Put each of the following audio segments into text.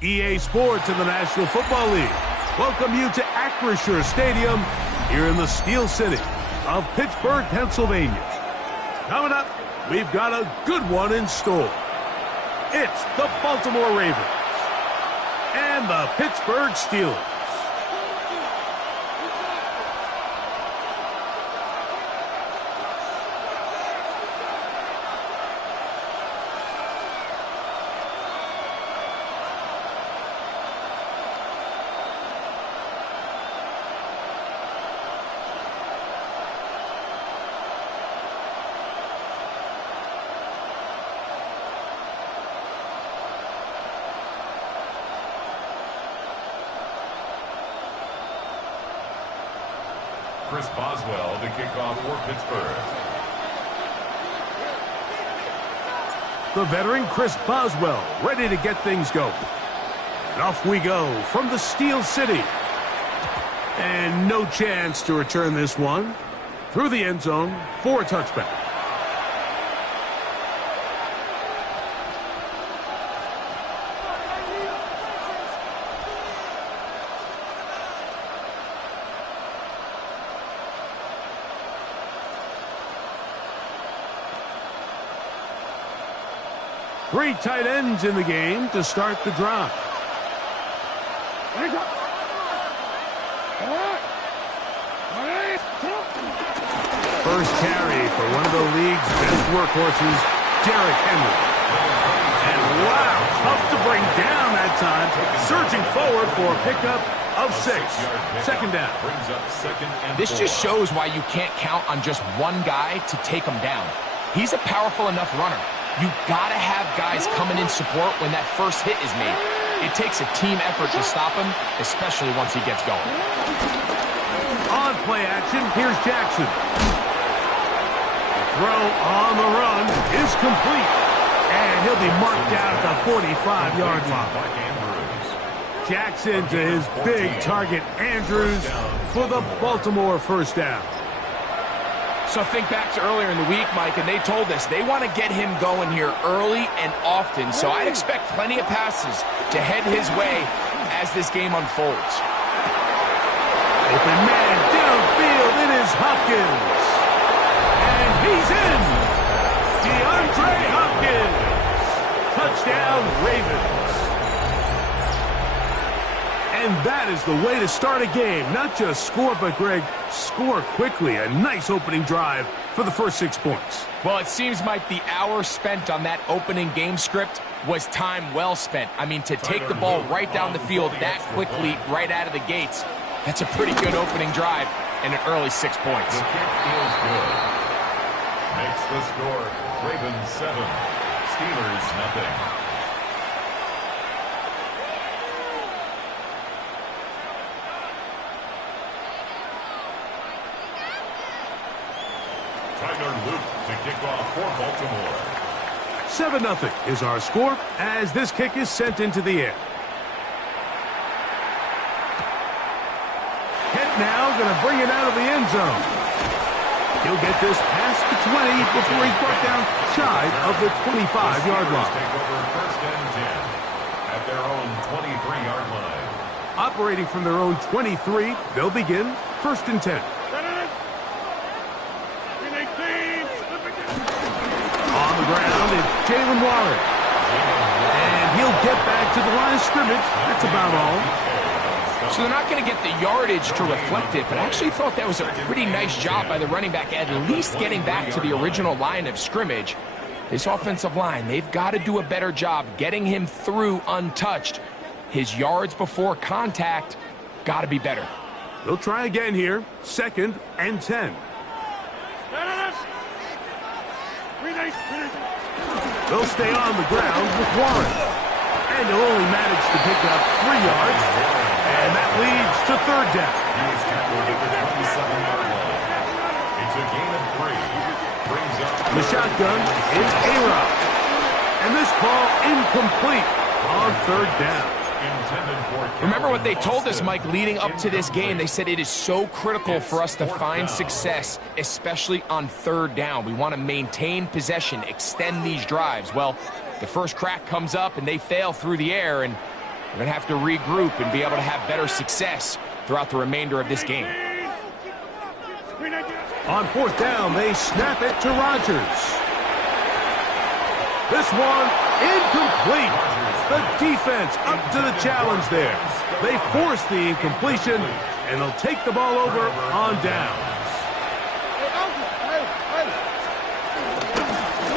EA Sports and the National Football League welcome you to Acrisure Stadium here in the Steel City of Pittsburgh, Pennsylvania. Coming up, we've got a good one in store. It's the Baltimore Ravens and the Pittsburgh Steelers. Chris Boswell to kick off for Pittsburgh. The veteran Chris Boswell ready to get things going. And off we go from the Steel City. And no chance to return this one through the end zone for a touchback. Three tight ends in the game to start the drive. First carry for one of the league's best workhorses, Derrick Henry. And wow, tough to bring down that time. Surging forward for a pickup of 6. Second down. This just shows why you can't count on just one guy to take him down. He's a powerful enough runner. You gotta have guys coming in support when that first hit is made. It takes a team effort to stop him, especially once he gets going. On play action, here's Jackson. The throw on the run is complete. And he'll be marked down at the 45-yard line. Jackson to his big target, Andrews, for the Baltimore first down. So think back to earlier in the week, Mike, and they told us they want to get him going here early and often. So I'd expect plenty of passes to head his way as this game unfolds. Open man downfield, it is Hopkins. And he's in. DeAndre Hopkins. Touchdown, Ravens. And that is the way to start a game. Not just score, but, Greg, score quickly. A nice opening drive for the first 6 points. Well, it seems, Mike, the hour spent on that opening game script was time well spent. I mean, to take the ball right down the field that quickly, right out of the gates, that's a pretty good opening drive and an early 6 points. The kick is good. Makes the score Ravens 7, Steelers nothing. To kick off for Baltimore. 7-0 is our score as this kick is sent into the air. Kent now going to bring it out of the end zone. He'll get this past the 20 before he's brought down shy of the 25-yard line. Take over first and 10 at their own 23-yard line. Operating from their own 23, they'll begin first and 10. Ground, it's Jalen Waller. And he'll get back to the line of scrimmage. That's about all. So they're not going to get the yardage to reflect it, but I actually thought that was a pretty nice job by the running back, at least getting back to the original line of scrimmage. This offensive line, they've got to do a better job getting him through untouched. His yards before contact got to be better. They'll try again here. Second and 10. They'll stay on the ground with Warren. And they'll only manage to pick up 3 yards. And that leads to third down. He's tackled at the 27-yard line. It's a gain of 3. Brings up the shotgun is A-Rod. And this ball incomplete on third down. Remember what they told us, Mike, leading up to this game. They said it is so critical for us to find success, especially on third down. We want to maintain possession, extend these drives. Well, the first crack comes up and they fail through the air, and We're going to have to regroup and be able to have better success throughout the remainder of this game. On fourth down, they snap it to Rodgers. This one, incomplete. The defense up to the challenge there. They force the incompletion, and they'll take the ball over on downs.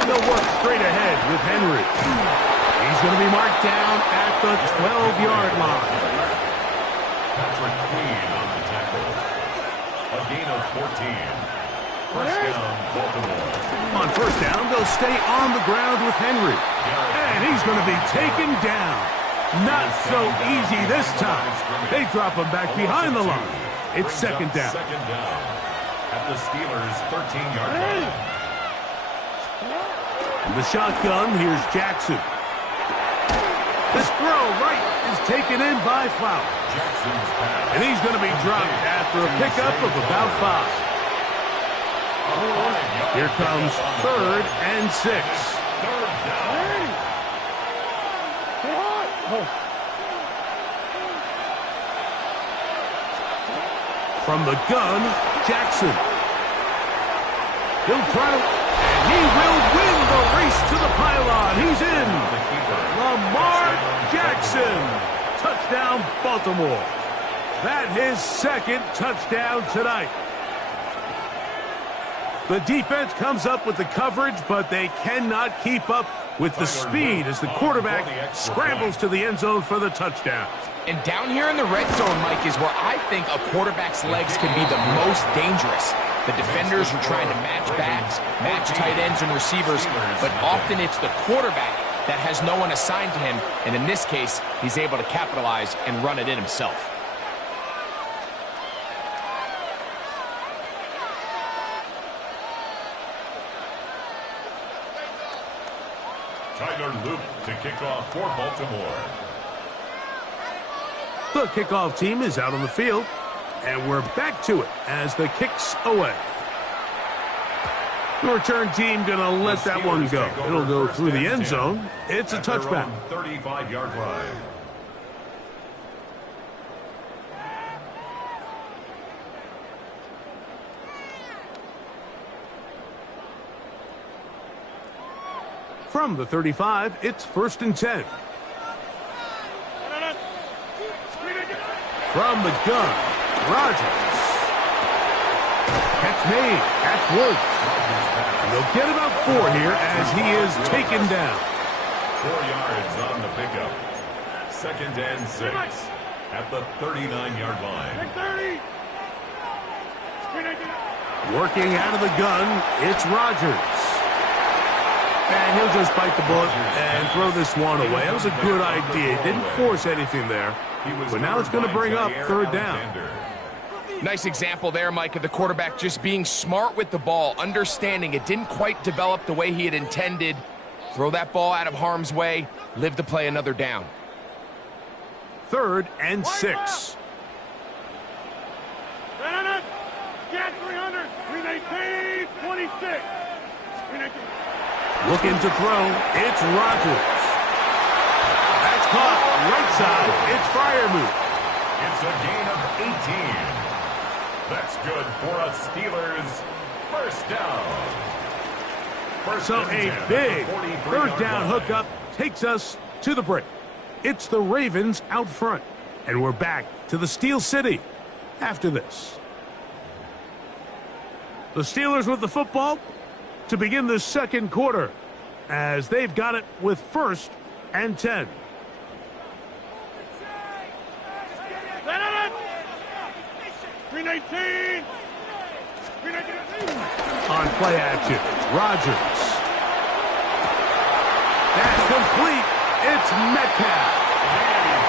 They'll work straight ahead with Henry. He's going to be marked down at the 12-yard line. Patrick Queen on the tackle. A gain of 14. First down, Baltimore. On first down, they'll stay on the ground with Henry. And he's going to be taken down. Not so easy this time. They drop him back behind the line. It's second down. Second down at the Steelers' 13-yard line. In the shotgun, here's Jackson. This throw right is taken in by Flower. Jackson's pass. And he's going to be dropped after a pickup of about 5. Here comes 3rd and 6. Third down. From the gun, Jackson. He'll try to... And he will win the race to the pylon. He's in. Lamar Jackson. Touchdown, Baltimore. That's his second touchdown tonight. The defense comes up with the coverage, but they cannot keep up with the speed as the quarterback scrambles to the end zone for the touchdown. And down here in the red zone, Mike, is where I think a quarterback's legs can be the most dangerous. The defenders are trying to match backs, match tight ends and receivers, but often it's the quarterback that has no one assigned to him, and in this case, he's able to capitalize and run it in himself. Tyler Luke to kick off for Baltimore. The kickoff team is out on the field, and we're back to it as the kick's away. The return team going to let that one go. It'll go through the end zone. It's a touchback. 35-yard line. From the 35, it's 1st and 10. From the gun, Rodgers. Catch made. Catch Woods. And they'll get about 4 here as he is taken down. 4 yards on the pickup. 2nd and 6 at the 39-yard line. Working out of the gun, it's Rodgers. And he'll just bite the bullet and throw this one away. That was a good idea. Didn't force anything there. But now it's going to bring up 3rd down. Nice example there, Mike, of the quarterback just being smart with the ball, understanding it didn't quite develop the way he had intended. Throw that ball out of harm's way, live to play another down. 3rd and 6. Get 300, 319, 26. Looking to throw, it's Rodgers. That's caught right side, it's Freiermuth. It's a gain of 18. That's good for a Steelers first down. So a big 3rd down hookup takes us to the break. It's the Ravens out front, and we're back to the Steel City after this. The Steelers with the football to begin the 2nd quarter as they've got it with 1st and 10. On play action, Rodgers. That's complete. It's Metcalf.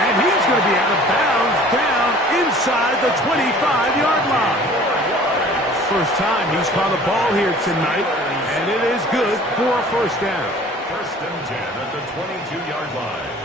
And he's going to be out of bounds down inside the 25-yard line. First time he's caught a ball here tonight, and it is good for a 1st down. 1st and 10 at the 22-yard line.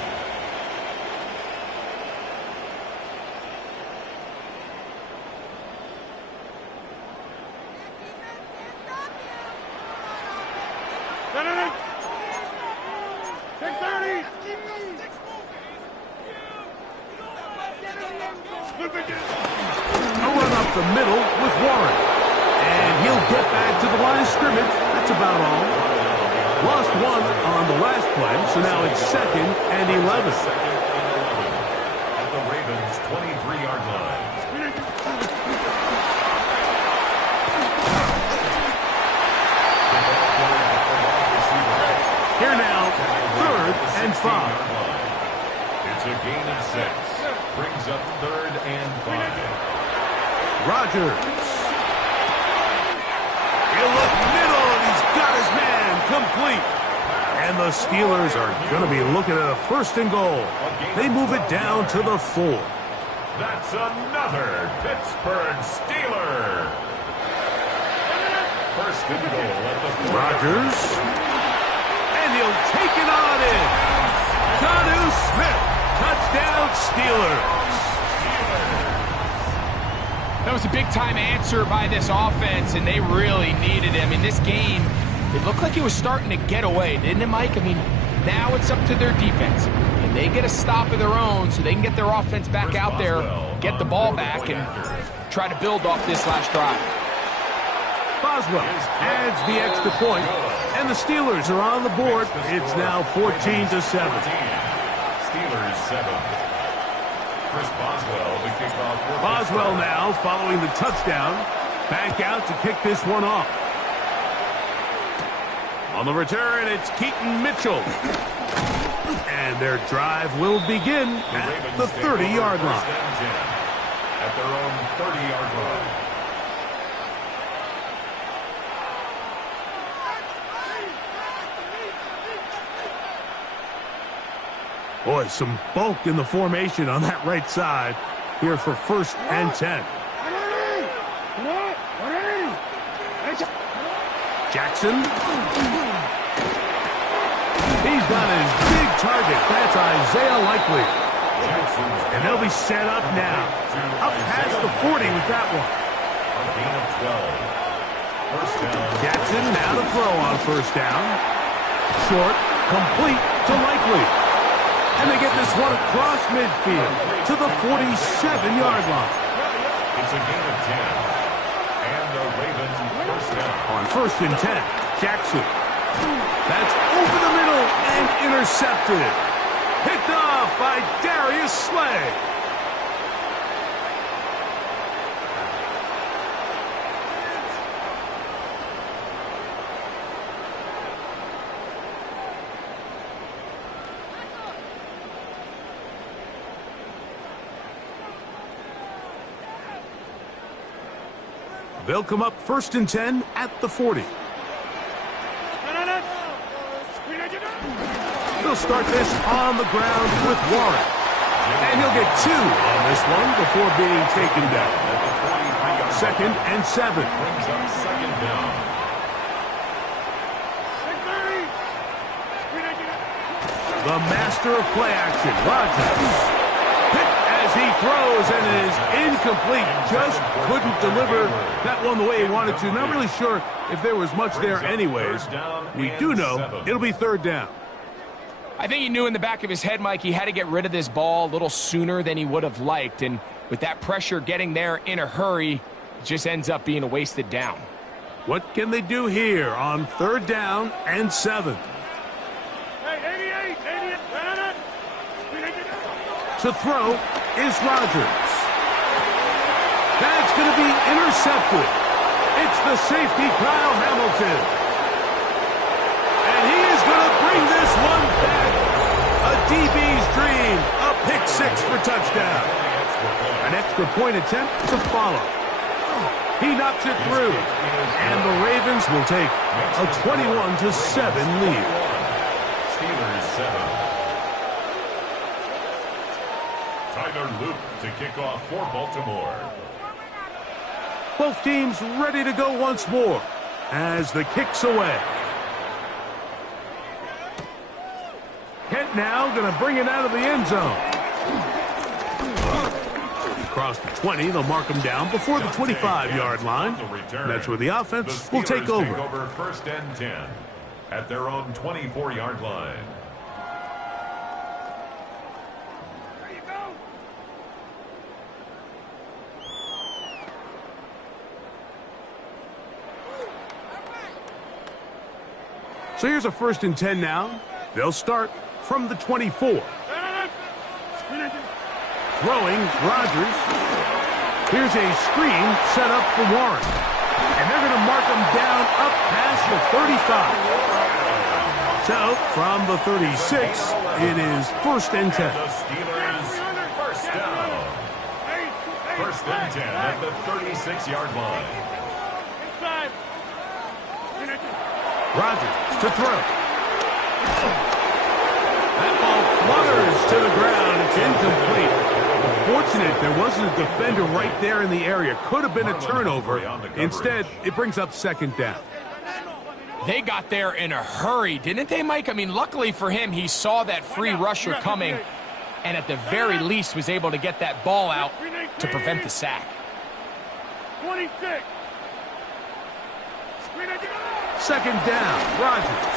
the middle with Warren. And he'll get back to the line of scrimmage. That's about all. Lost one on the last play, so now it's 2nd and 11. At the Ravens' 23-yard line. Here now, 3rd and 5. It's a gain of 6. Brings up 3rd and 5. Rodgers. He'll look middle, and he's got his man complete. And the Steelers are going to be looking at a 1st and goal. They move it down to the 4. That's another Pittsburgh Steeler. 1st and goal at the 4. Rodgers. And he'll take it on in. Jonnu Smith. Touchdown, Steelers. That was a big-time answer by this offense, and they really needed it. I mean, this game, it looked like it was starting to get away, didn't it, Mike? I mean, now it's up to their defense. Can they get a stop of their own so they can get their offense back out there, get the ball back, and try to build off this last drive? Boswell adds the extra point, and the Steelers are on the board. It's now 14-7. Steelers 7. Chris Boswell to kick off. Boswell now following the touchdown. Back out to kick this one off. On the return, it's Keaton Mitchell. And their drive will begin at the 30-yard line. At their own 30-yard line. Boy, some bulk in the formation on that right side here for 1st and 10. Jackson. He's got his big target. That's Isaiah Likely. And they'll be set up now. Up past the 40 with that one. A gain of 12. 1st down. Jackson now to throw on 1st down. Short, complete to Likely. And they get this one across midfield to the 47-yard line. It's a gain of 10. And the Ravens 1st down. On 1st and 10, Jackson. That's over the middle and intercepted. Picked off by Darius Slay. They'll come up 1st and 10 at the 40. They'll start this on the ground with Warren. And he'll get 2 on this one before being taken down. 2nd and 7. Brings up 2nd down. The master of play action, Rodgers. As he throws, and it is incomplete. Just couldn't deliver that one the way he wanted to. Not really sure if there was much there anyways. We do know it'll be 3rd down. I think he knew in the back of his head, Mike, he had to get rid of this ball a little sooner than he would have liked. And with that pressure getting there in a hurry, it just ends up being a wasted down. What can they do here on 3rd down and 7? To throw is Rodgers. That's going to be intercepted. It's the safety, Kyle Hamilton. And he is going to bring this one back. A DB's dream. A pick 6 for touchdown. An extra point attempt to follow. He knocks it through. And the Ravens will take a 21-7 lead. Steelers 7. Tyler Luke to kick off for Baltimore. Both teams ready to go once more as the kick's away. Kent now going to bring it out of the end zone. Across the 20, they'll mark him down before the 25-yard line. That's where the offense will take over. 1st and 10 at their own 24-yard line. So here's a 1st and 10 now. They'll start from the 24. Throwing, Rodgers. Here's a screen set up for Warren. And they're going to mark him down up past the 35. So from the 36, it is 1st and 10. The Steelers first down. 1st and 10 at the 36-yard line. Rodgers to throw. That ball flutters to the ground. It's incomplete. Fortunate there wasn't a defender right there in the area. Could have been a turnover. Instead, it brings up 2nd down. They got there in a hurry, didn't they, Mike? I mean, luckily for him, he saw that free rusher coming and at the very least was able to get that ball out to prevent the sack. 26. 2nd down, Rodgers.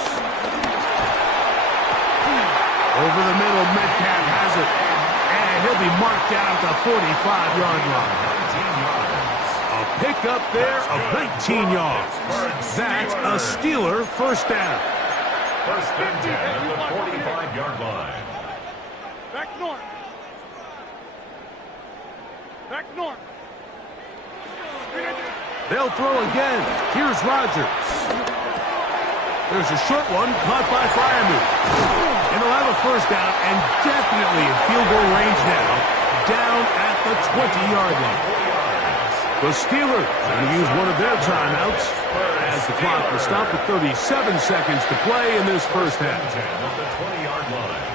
Over the middle, Metcalf has it. And he'll be marked down at the 45-yard line. A pickup there of 19 yards. That's a Steeler 1st down. 1st and 10 at the 45-yard line. Back north. Back north. They'll throw again. Here's Rodgers. There's a short one caught by Freiermuth. And they'll have a 1st down and definitely in field goal range now, down at the 20-yard line. The Steelers going to use one of their timeouts as the clock will stop with 37 seconds to play in this 1st half. At the 20-yard line.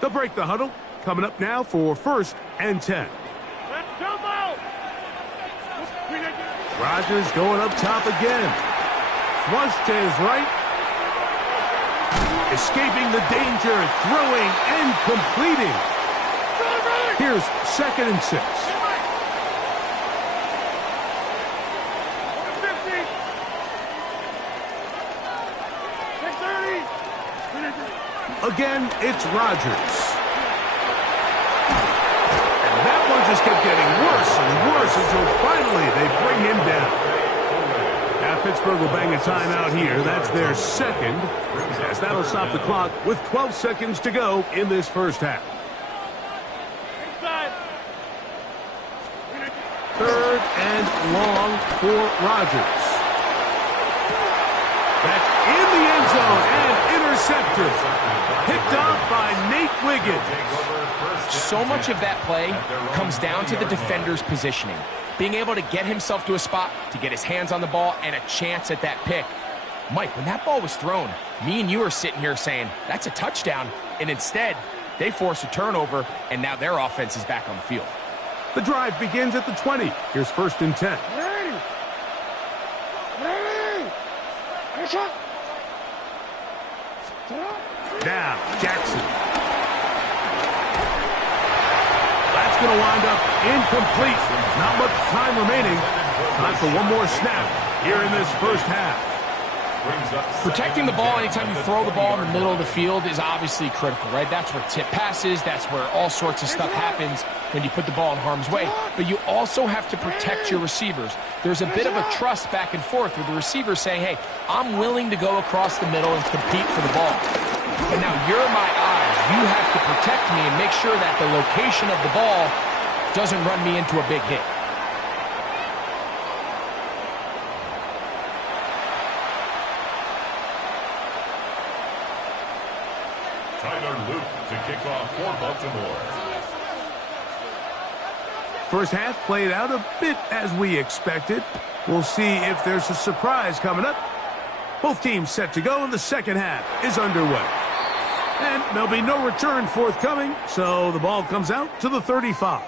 They'll break the huddle. Coming up now for 1st and 10. Let's jump out. Rodgers going up top again. Flush to his right. Escaping the danger, throwing and completing. Here's 2nd and 6. 50. Again, it's Rodgers. And that one just kept getting worse and worse until finally they bring him down. Now Pittsburgh will bang a timeout here. That's their 2nd, as that'll stop the clock with 12 seconds to go in this 1st half. 3rd and long for Rodgers. That's in the end zone and intercepted. Picked off by Nate Wiggins. So much of that play comes down to the defender's positioning. Being able to get himself to a spot, to get his hands on the ball, and a chance at that pick. Mike, when that ball was thrown, me and you are sitting here saying, that's a touchdown. And instead, they force a turnover, and now their offense is back on the field. The drive begins at the 20. Here's 1st and 10. Now, Jackson. That's going to wind up incomplete. Not much time remaining. Time for one more snap here in this 1st half. Protecting the ball anytime you throw the ball in the middle of the field is obviously critical, right? That's where tip passes, that's where all sorts of stuff happens when you put the ball in harm's way. But you also have to protect your receivers. There's a bit of a trust back and forth with the receivers saying, hey, I'm willing to go across the middle and compete for the ball. But now you're my eyes. You have to protect me and make sure that the location of the ball doesn't run me into a big hit. Luke to kick off for Baltimore. 1st half played out a bit as we expected. We'll see if there's a surprise coming up. Both teams set to go, and the 2nd half is underway. And there'll be no return forthcoming, so the ball comes out to the 35.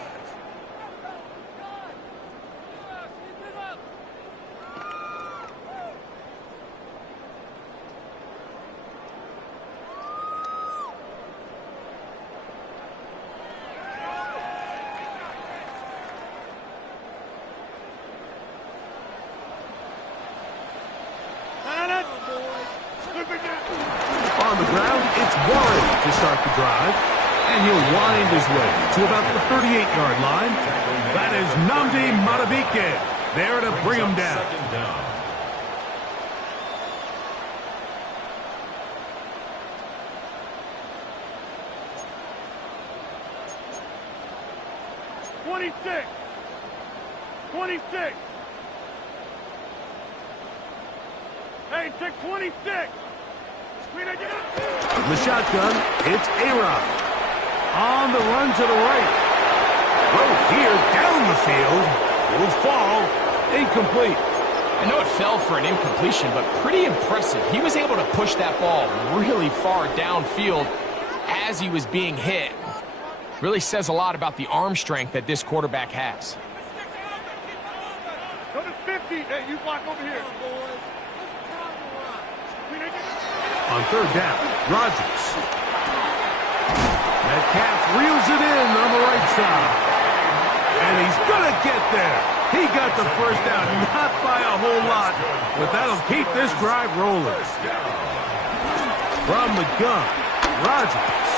On the ground, it's Warren to start the drive. And he'll wind his way to about the 38-yard line. That is Nnamdi Madubuike. there to bring him down. Second down. Twenty-six. 26. Hey, take 26. From the shotgun, it's A-Rod. On the run to the right. Throw here down the field. Will fall. Incomplete. I know it fell for an incompletion, but pretty impressive. He was able to push that ball really far downfield as he was being hit. Really says a lot about the arm strength that this quarterback has. Go to 50. Hey, you block over here. On third down, Rodgers. Metcalf reels it in on the right side. And he's going to get there. He got the first down, not by a whole lot, but that'll keep this drive rolling. From the gun, Rodgers.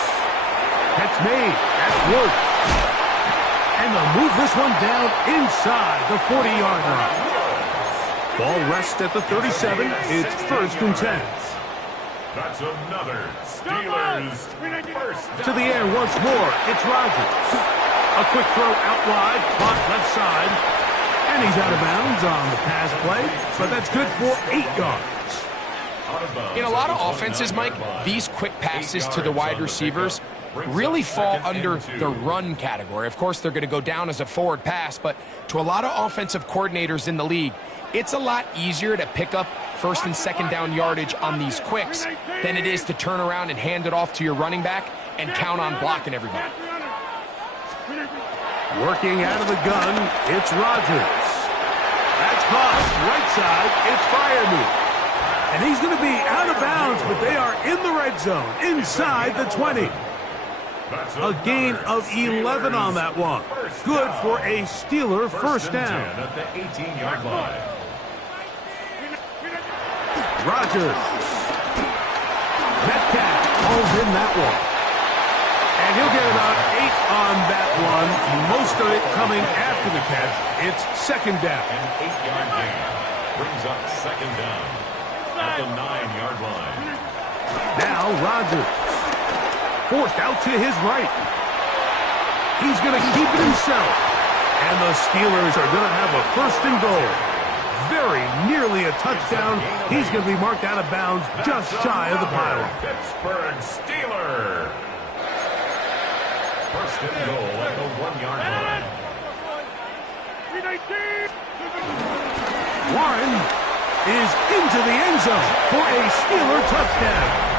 Catch made. That's Woods. And they'll move this one down inside the 40-yard line. Ball rests at the 37. It's 1st and 10. That's another Steelers first down. To the air once more. It's Rodgers. A quick throw out wide. Clock left side. And he's out of bounds on the pass play. But that's good for 8 yards. In a lot of offenses, Mike, these quick passes to the wide receivers really fall under the run category. Of course, they're going to go down as a forward pass, but to a lot of offensive coordinators in the league, it's a lot easier to pick up 1st and 2nd down yardage on these quicks than it is to turn around and hand it off to your running back and count on blocking everybody. Working out of the gun, it's Rodgers. That's caught. Right side, it's Firemove. And he's going to be out of bounds, but they are in the red zone, inside the 20. A gain of 11 on that one. Good for a Steeler first down. At the 18-yard line. Rodgers. Metcalf calls in that one. And he'll get about 8 on that one. Most of it coming after the catch. It's 2nd down. An 8-yard gain brings up 2nd down at the 9-yard line. Now Rodgers. Forced out to his right. He's going to keep it himself. And the Steelers are going to have a 1st and goal. Very nearly a touchdown. He's going to be marked out of bounds just shy of the pylon. Pittsburgh Steelers. 1st and goal at the 1-yard line. Warren is into the end zone for a Steeler touchdown.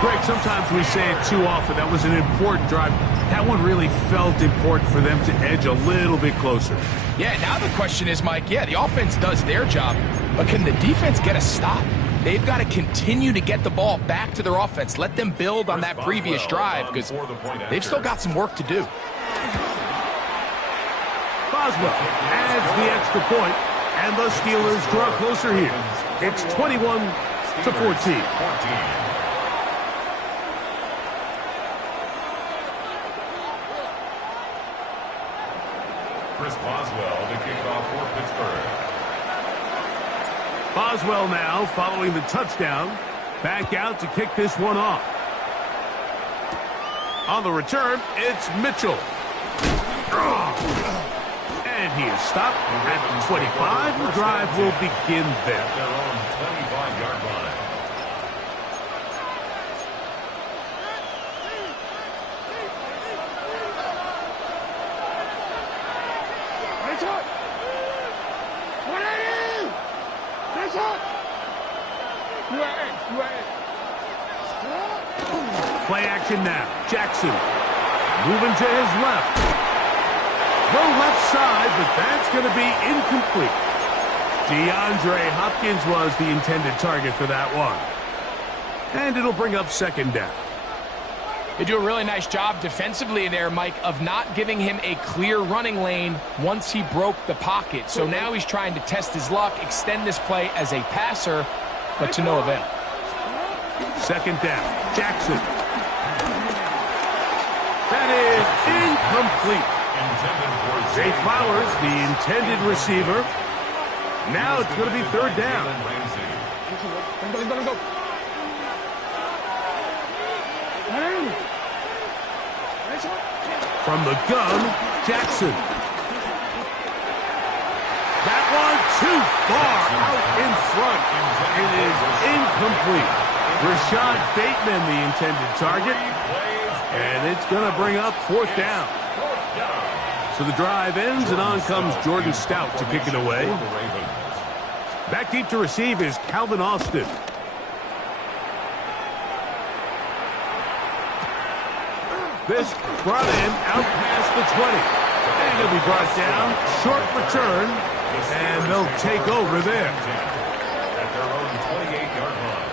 Greg, sometimes we say it too often. That was an important drive. That one really felt important for them to edge a little bit closer. Yeah, now the question is, Mike, yeah, the offense does their job, but can the defense get a stop? They've got to continue to get the ball back to their offense. Let them build on that previous drive because they've still got some work to do. Boswell adds the extra point, and the Steelers draw closer here. It's 21-14. Chris Boswell to kick off for Pittsburgh. Boswell now following the touchdown. Back out to kick this one off. On the return, it's Mitchell. And he is stopped at the 25. The drive will begin there. At their own 25-yard line. Play action now. Jackson moving to his left. Throw left side, but that's going to be incomplete. DeAndre Hopkins was the intended target for that one. And it'll bring up 2nd down. They do a really nice job defensively there, Mike, of not giving him a clear running lane once he broke the pocket. So now he's trying to test his luck, extend this play as a passer, but to no avail. 2nd down. Jackson. That is incomplete. Zay Flowers, the intended receiver. Now it's going to be third down. From the gun, Jackson. That one too far out in front. It is incomplete. Rashad Bateman, the intended target. And it's going to bring up fourth down. So the drive ends, and on comes Jordan Stout to kick it away. Back deep to receive is Calvin Austin. This brought in out past the 20. And he'll be brought down. Short return. And they'll take over there. At their own 28-yard line.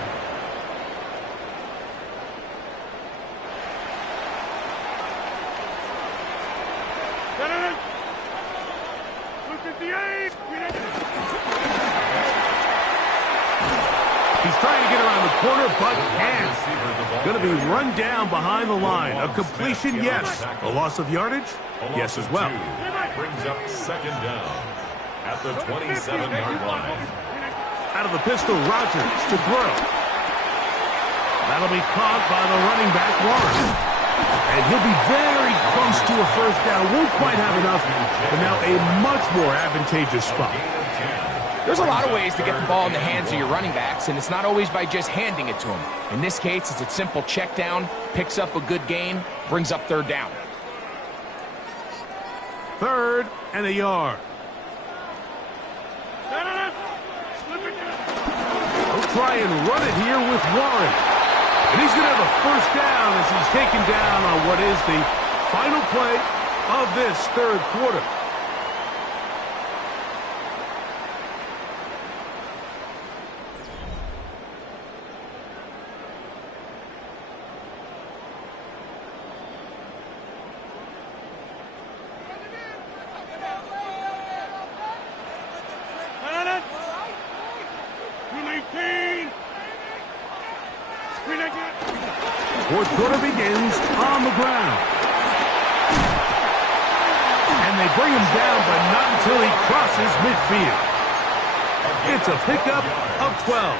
He's trying to get around the corner, but can't. Going to be run down behind the line. A completion, yes. A loss of yardage, yes as well. Brings up second down at the 27-yard line. Out of the pistol, Rodgers to throw. That'll be caught by the running back, Warren. And he'll be very close to a first down. Won't quite have enough, but now a much more advantageous spot. There's a lot of ways to get the ball in the hands of your running backs, and it's not always by just handing it to them. In this case, it's a simple check down, picks up a good gain, brings up third down. Third and a yard. He'll try and run it here with Warren. And he's going to have a first down as he's taken down on what is the final play of this third quarter. Fourth quarter begins on the ground. And they bring him down, but not until he crosses midfield. It's a pickup of 12.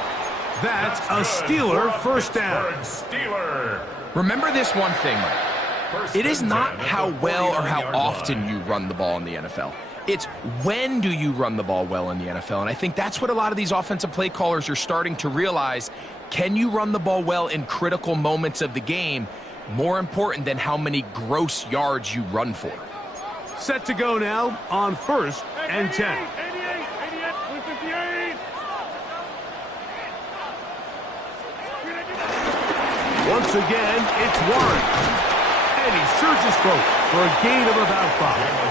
That's a Steeler first down. Remember this one thing, Mike. It is not how well or how often you run the ball in the NFL. It's when do you run the ball well in the NFL. And I think that's what a lot of these offensive play callers are starting to realize. Can you run the ball well in critical moments of the game? More important than how many gross yards you run for. Set to go now on first and 10. 158. Once again, it's Warren. And he surges forward for a gain of about 5.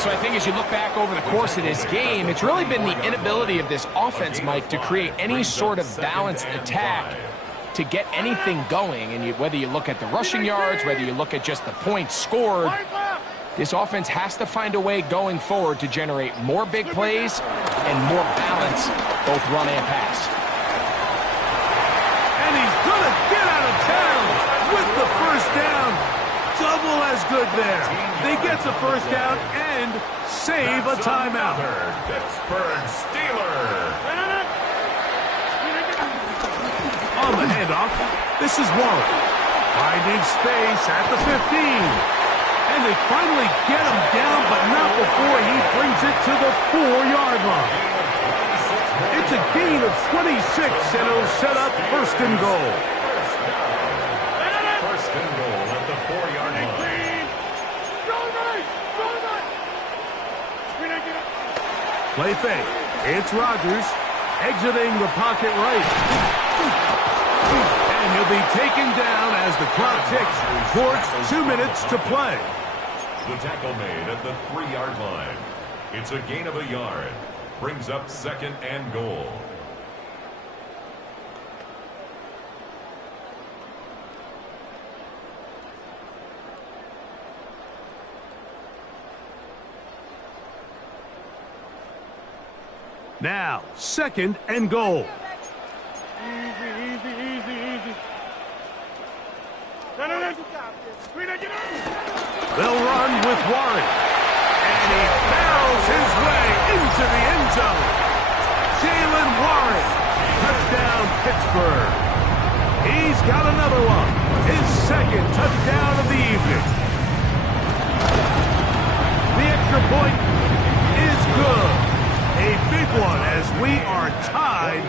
So I think as you look back over the course of this game, it's really been the inability of this offense, Mike, to create any sort of balanced attack to get anything going. And whether you look at the rushing yards, whether you look at just the points scored, this offense has to find a way going forward to generate more big plays and more balance, both run and pass. And he's going to get out of town with the first down. Double as good there. They get the first down and save a timeout. Pittsburgh Steelers. On the handoff, this is Warren. Finding space at the 15. And they finally get him down, but not before he brings it to the 4-yard line. It's a gain of 26, and it'll set up first and goal. First and goal at the 4-yard line. Play fake. It's Rodgers exiting the pocket right. And he'll be taken down as the clock ticks towards 2 minutes to play. The tackle made at the 3-yard line. It's a gain of a yard. Brings up second and goal. Now, second and goal. Easy. They'll run with Warren. And he barrels his way into the end zone. Jalen Warren. Touchdown, Pittsburgh. He's got another one. His second touchdown of the evening. The extra point is good. A big one as we are tied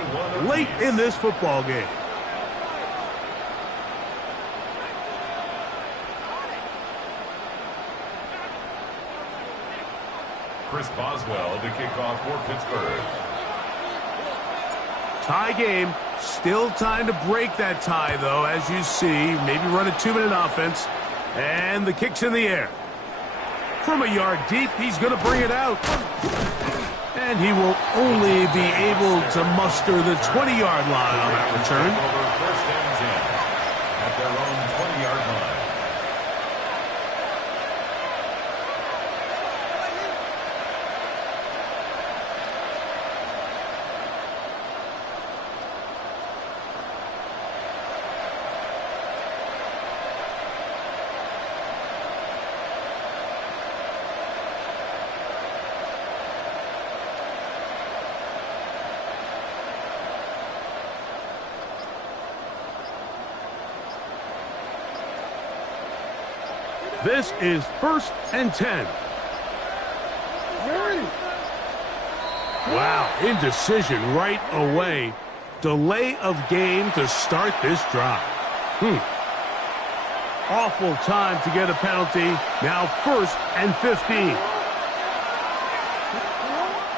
late in this football game. Chris Boswell to kick off for Pittsburgh. Tie game. Still time to break that tie, though, as you see. Maybe run a 2-minute offense. And the kick's in the air. From a yard deep, he's going to bring it out. And he will only be able to muster the 20-yard line on that return. Over first and 10 at their own 20-yard line. This is 1st and 10. Wow, indecision right away. Delay of game to start this drive. Awful time to get a penalty. Now 1st and 15.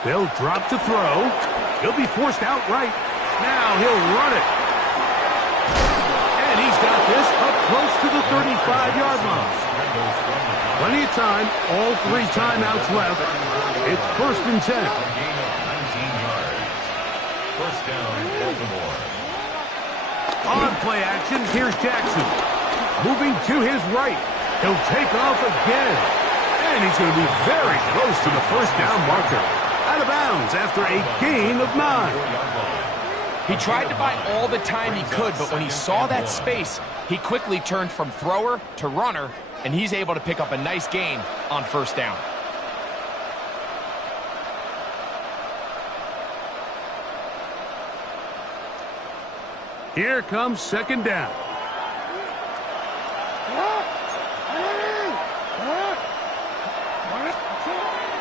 They'll drop to throw. He'll be forced outright. Now he'll run it. And he's got this up close to the 35-yard line. Plenty of time, all 3 timeouts left. It's 1st and 10. A gain of 19 yards. First down, Baltimore. On play action, here's Jackson. Moving to his right. He'll take off again. And he's going to be very close to the first down marker. Out of bounds after a gain of 9. He tried to buy all the time he could, but when he saw that space, he quickly turned from thrower to runner, and he's able to pick up a nice gain on first down. Here comes 2nd down.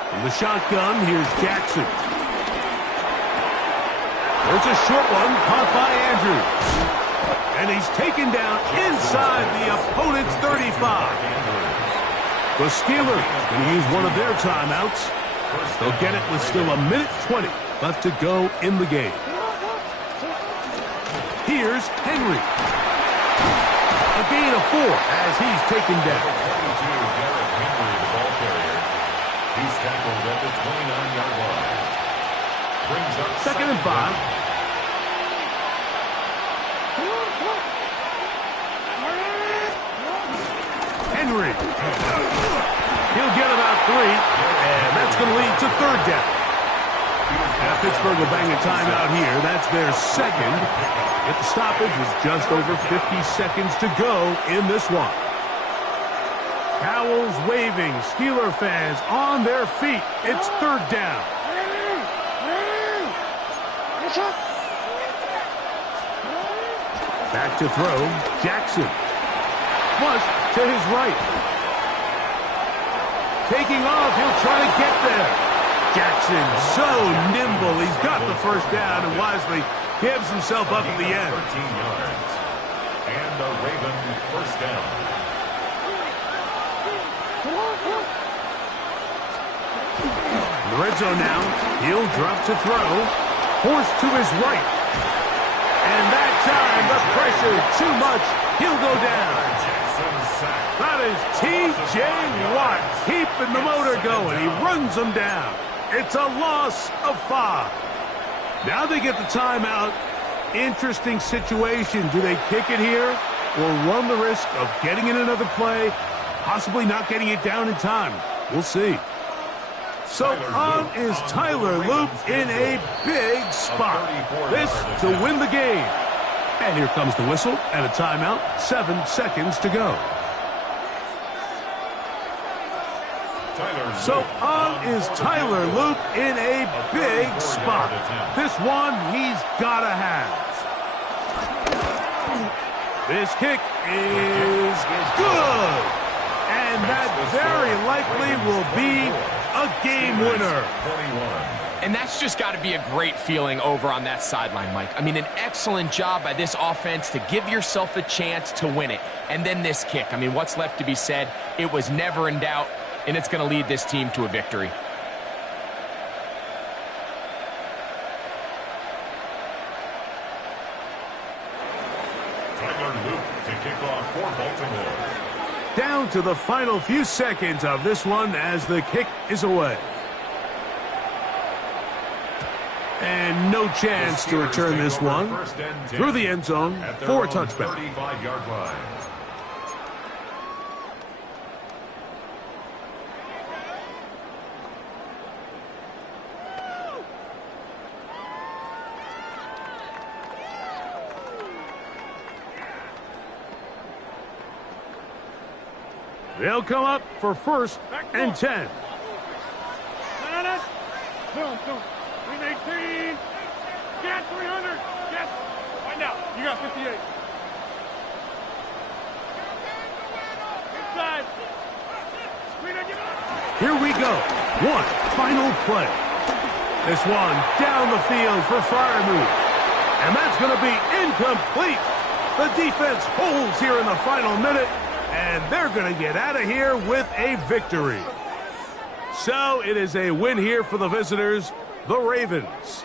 From the shotgun, here's Jackson. There's a short one caught by Andrews. And he's taken down inside the opponent's 35. The Steelers going to use one of their timeouts. They'll get it with still 1:20 left to go in the game. Here's Henry. A gain of 4 as he's taken down. Derrick Henry, the ball carrier. He's tackled at the 29-yard line. Brings up 2nd and 5. Henry. He'll get about 3, and that's going to lead to 3rd down. Now Pittsburgh will bang a timeout here. That's their 2nd. Yet the stoppage was just over 50 seconds to go in this one. Towels waving, Steeler fans on their feet. It's 3rd down. Back to throw, Jackson. Flush to his right. Taking off, he'll try to get there. Jackson, so nimble. He's got the first down and wisely gives himself up at the end. 13 yards. And the Raven first down. In the red zone now, he'll drop to throw. Forced to his right. And that time, the pressure too much. He'll go down. That is T.J. Watt keeping the motor going. He runs them down. It's a loss of 5. Now they get the timeout. Interesting situation. Do they kick it here or run the risk of getting in another play, possibly not getting it down in time? We'll see. So on is Tyler Loop in a big spot. This to win the game. And here comes the whistle and a timeout. 7 seconds to go. So on is Tyler Luke in a big spot. This one he's got to have. This kick is good. And that very likely will be a game winner. And that's just got to be a great feeling over on that sideline, Mike. I mean, an excellent job by this offense to give yourself a chance to win it. And then this kick. I mean, what's left to be said? It was never in doubt, and it's going to lead this team to a victory. Tyler Luke to kick off for Baltimore. Down to the final few seconds of this one as the kick is away. And no chance to return this one through the end zone for a touchback. 35-yard line. They'll come up for 1st and 10. Boom. Win 18. Get 300. Get. Right now. You got 58. Inside. Here we go. One final play. This one down the field for Freiermuth. And that's going to be incomplete. The defense holds here in the final minute. And they're going to get out of here with a victory. So it is a win here for the visitors, the Ravens.